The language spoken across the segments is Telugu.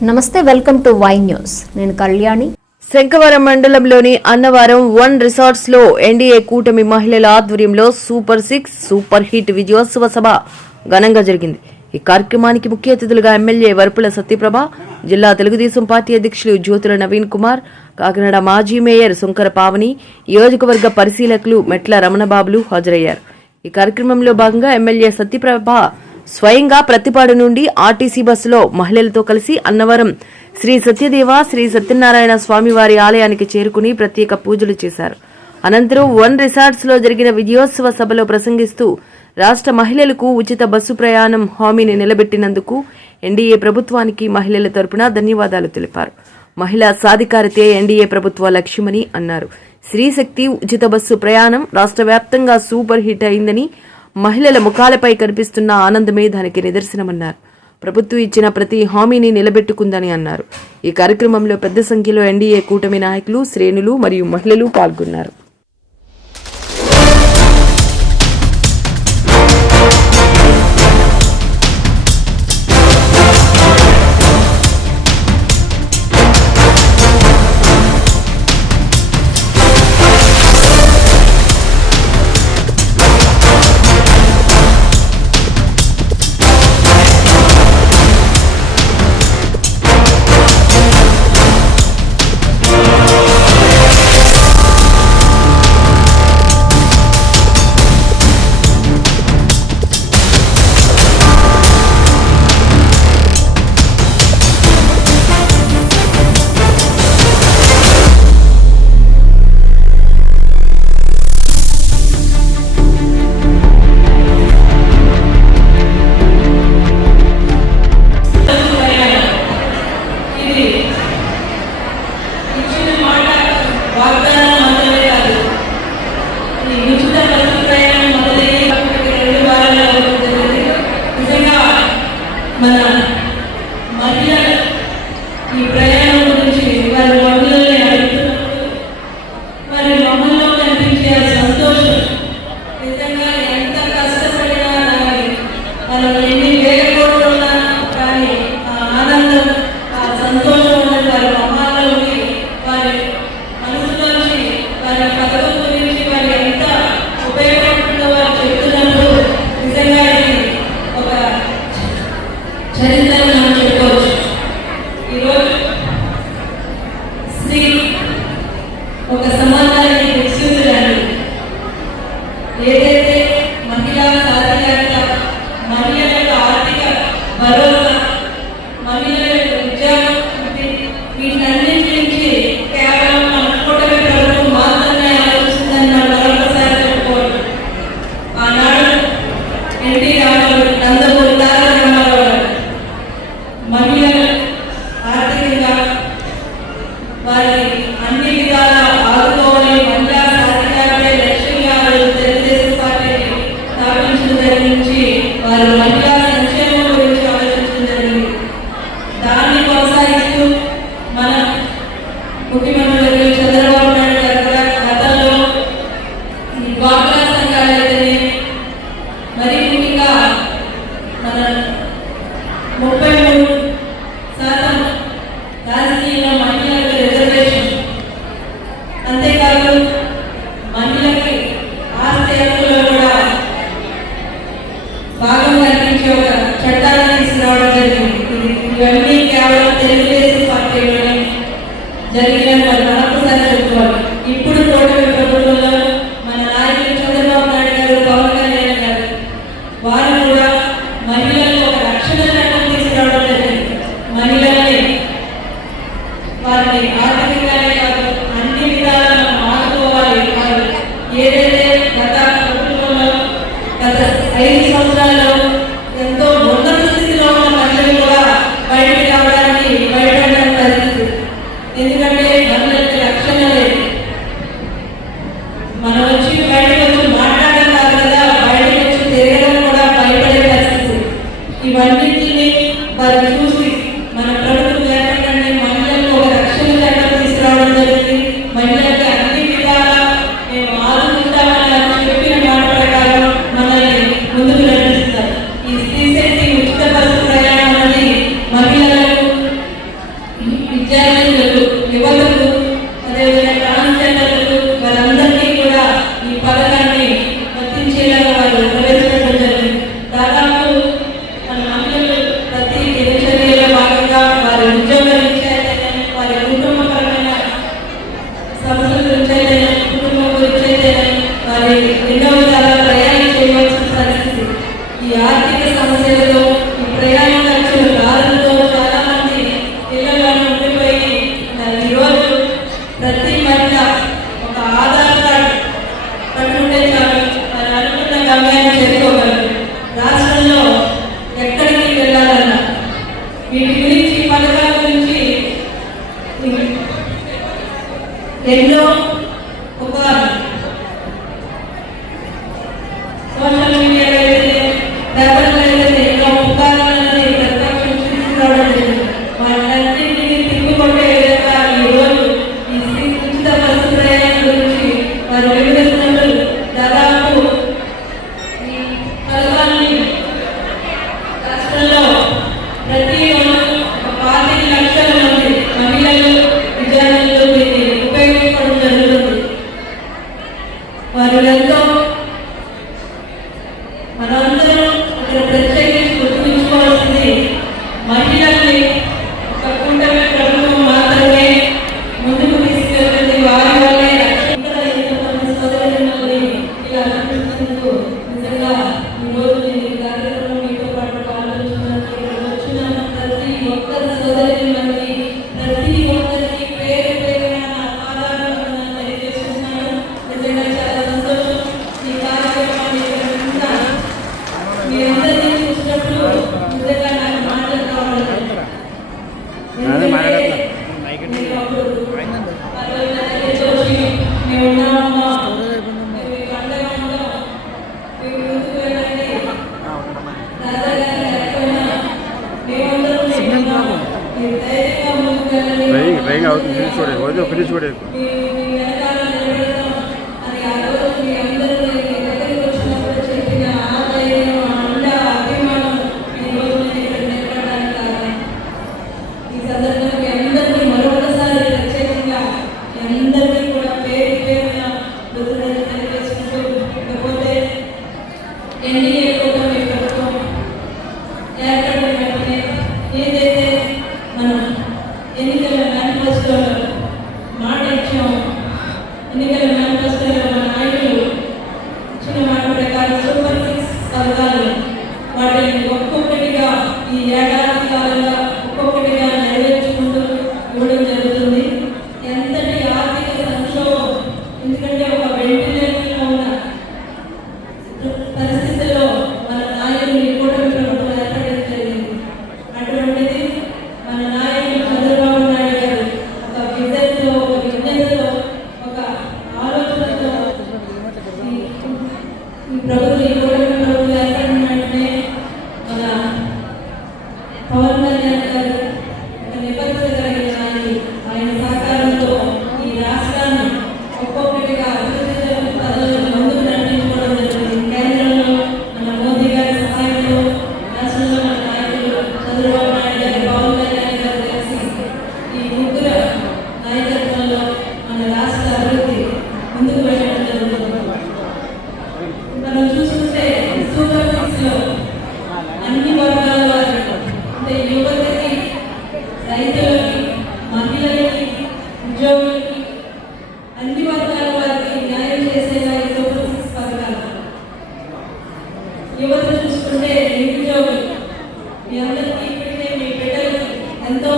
నమస్తే వెల్కమ్ టు వై న్యూస్. నేను కళ్యాణి. శంఖవరం మండలంలోని అన్నవరం వన్ రిసార్ట్స్లో ఎన్డీఏ కూటమి మహిళల ఆధ్వర్యంలో సూపర్ సిక్స్ సూపర్ హిట్ విజయోత్సవ సభ ఘనంగా జరిగింది. ఈ కార్యక్రమానికి ముఖ్య అతిథులుగా ఎమ్మెల్యే వరపుల సత్యప్రభ జిల్లా తెలుగుదేశం పార్టీ అధ్యక్షులు జ్యోతుల నవీన్ కుమార్ కాకినాడ మాజీ మేయర్ శంకర పావని నియోజకవర్గ పరిశీలకులు మెట్ల రమణబాబులు హాజరయ్యారు. ఈ కార్యక్రమంలో భాగంగా ఎమ్మెల్యే సత్యప్రభ స్వయంగా ప్రతిపాడు నుండి ఆర్టీసీ బస్సులో మహిళలతో కలిసి అన్నవరం శ్రీ సత్యదేవ శ్రీ సత్యనారాయణ స్వామివారి ఆలయానికి చేరుకుని ప్రత్యేక పూజలు చేశారు. అనంతరం వన్ రిసార్ట్స్లో జరిగిన విజయోత్సవ సభలో ప్రసంగిస్తూ రాష్ట్ర మహిళలకు ఉచిత బస్సు ప్రయాణం హామీని నిలబెట్టినందుకు ఎన్డీఏ ప్రభుత్వానికి మహిళల తరపున ధన్యవాదాలు తెలిపారు. మహిళా సాధికారితే ఎన్డీఏ ప్రభుత్వ లక్ష్యమని అన్నారు. స్త్రీశక్తి ఉచిత బస్సు ప్రయాణం రాష్ట్ర వ్యాప్తంగా సూపర్ హిట్ అయిందని మహిళల ముఖాలపై కనిపిస్తున్న ఆనందమే దానికి నిదర్శనమన్నారు. ప్రభుత్వం ఇచ్చిన ప్రతి హామీని నిలబెట్టుకుందని అన్నారు. ఈ కార్యక్రమంలో పెద్ద సంఖ్యలో ఎన్డీఏ కూటమి నాయకులు శ్రేణులు మరియు మహిళలు పాల్గొన్నారు. Yeah. Manoj, you had a tembló Thank. మీ అందరికీ ఇప్పటికే మీ బిడ్డలు ఎంతో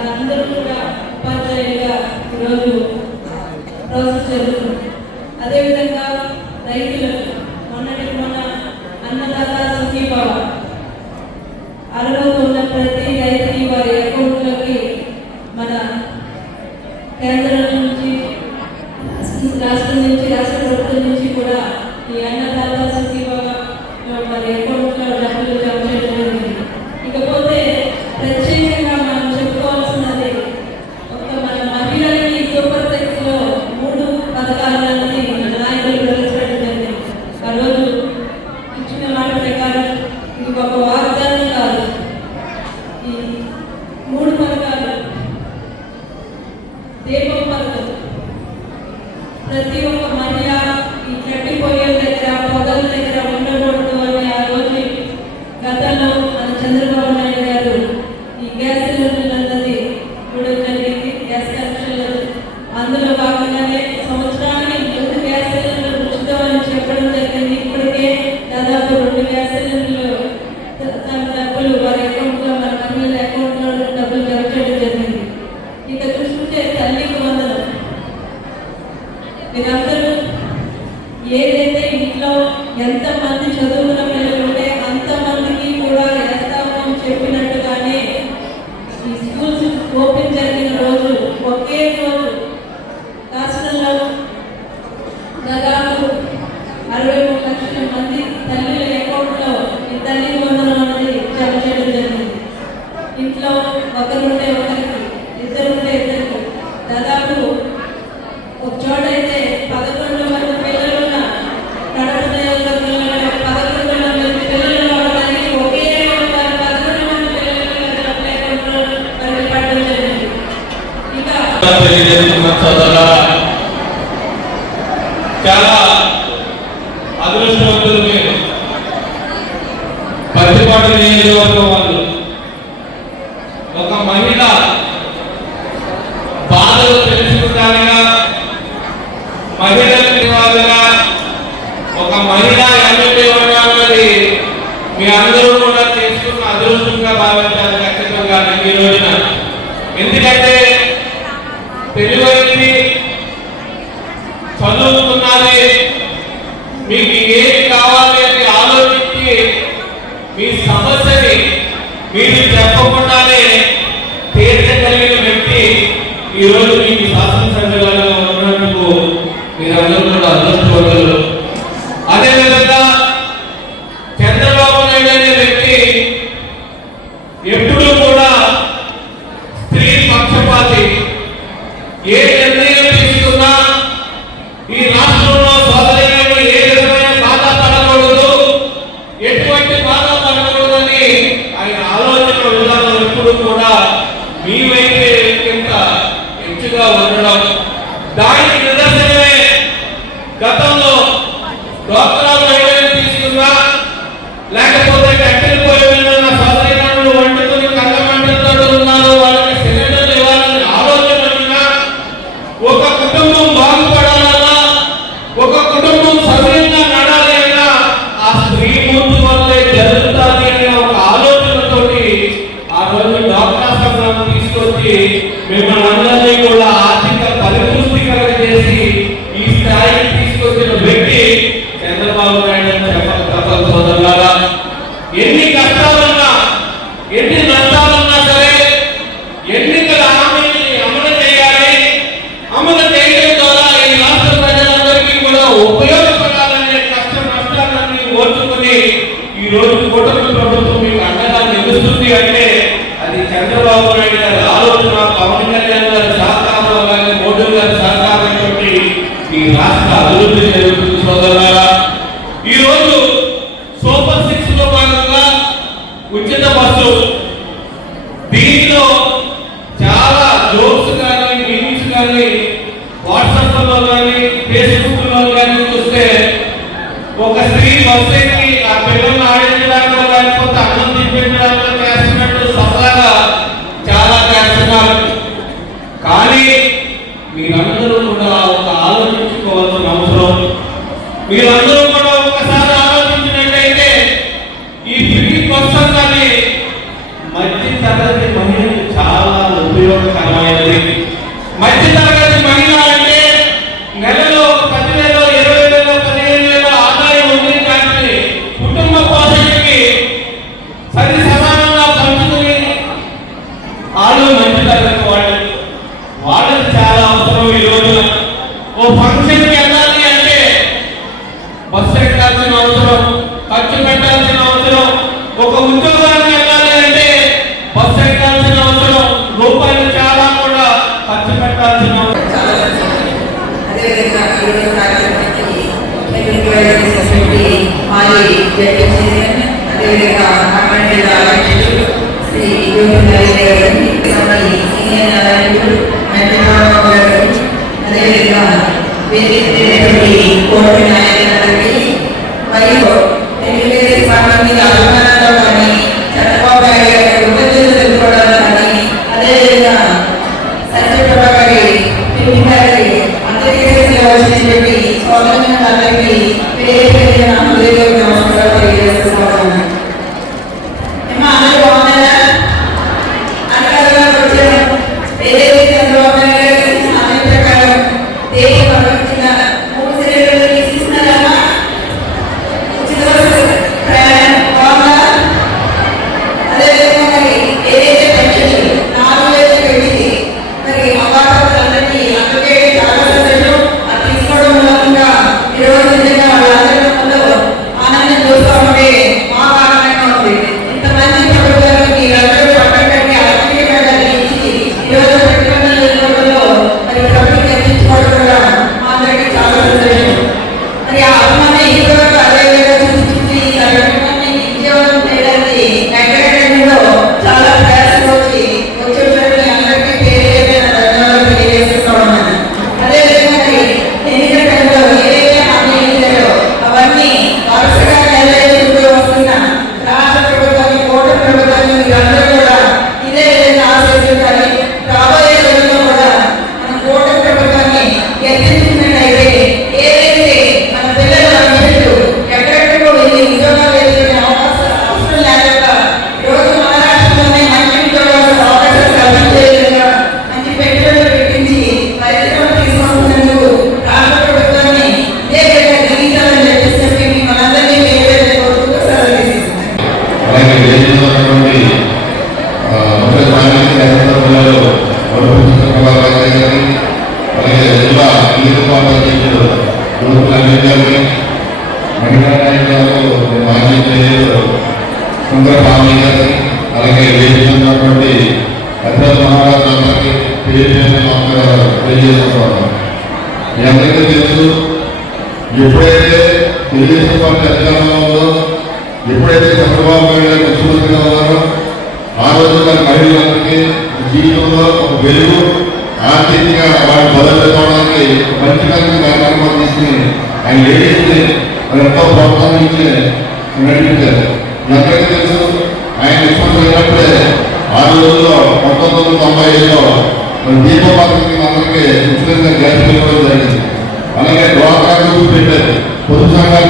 మనందరూ కూడా అదేవిధంగా రైతులకు మొన్నటి మొన్న అన్నదాత సుఖీభావ. ఉన్న ప్రతి రైతుకి వారి అకౌంట్లోకి మన కేంద్ర కుటుంబంలో ఒకరుంటే ఒకరికి ఇద్దరుంటే ఇద్దరికి. దాదాపు ఒక చోట మంది పిల్లలు ఉన్న కడప ఒకే పదకొండు మంది పిల్లలు అప్లై Porque escribimos en నారాయణుడు వెంకటరావు గారికి అదేవిధంగా వేదిక మీ అందరికీ తెలుసు. ఎప్పుడైతే తెలుగుదేశం పార్టీ అధికారంలో ఉందో ఎప్పుడైతే చంద్రబాబు నాయుడు గారు ముఖ్యమంత్రిగా ఉన్నారో. ఆ రోజు మన మహిళలందరికీ జీవితంలో ఒక వెలుగు ఆర్థికంగా వాళ్ళు బలపడడానికి మంచి కార్యక్రమాలు తీసుకుని ఆయన లేడీస్ని ఎంతో ప్రోత్సహించి నడిపించారు. మీ అందరికీ తెలుసు. ఆయన ముఖ్యమంత్రి అయినప్పుడే ఆ రోజుల్లో పంతొమ్మిది వందల తొంభై ఐదులో దీపం పథకం ఉచితంగా గ్యాస్ ఇవ్వడం జరిగింది. అలాగే డ్వాక్రా గ్రూప్ పెట్టారు. పొదుపు సంఘాలు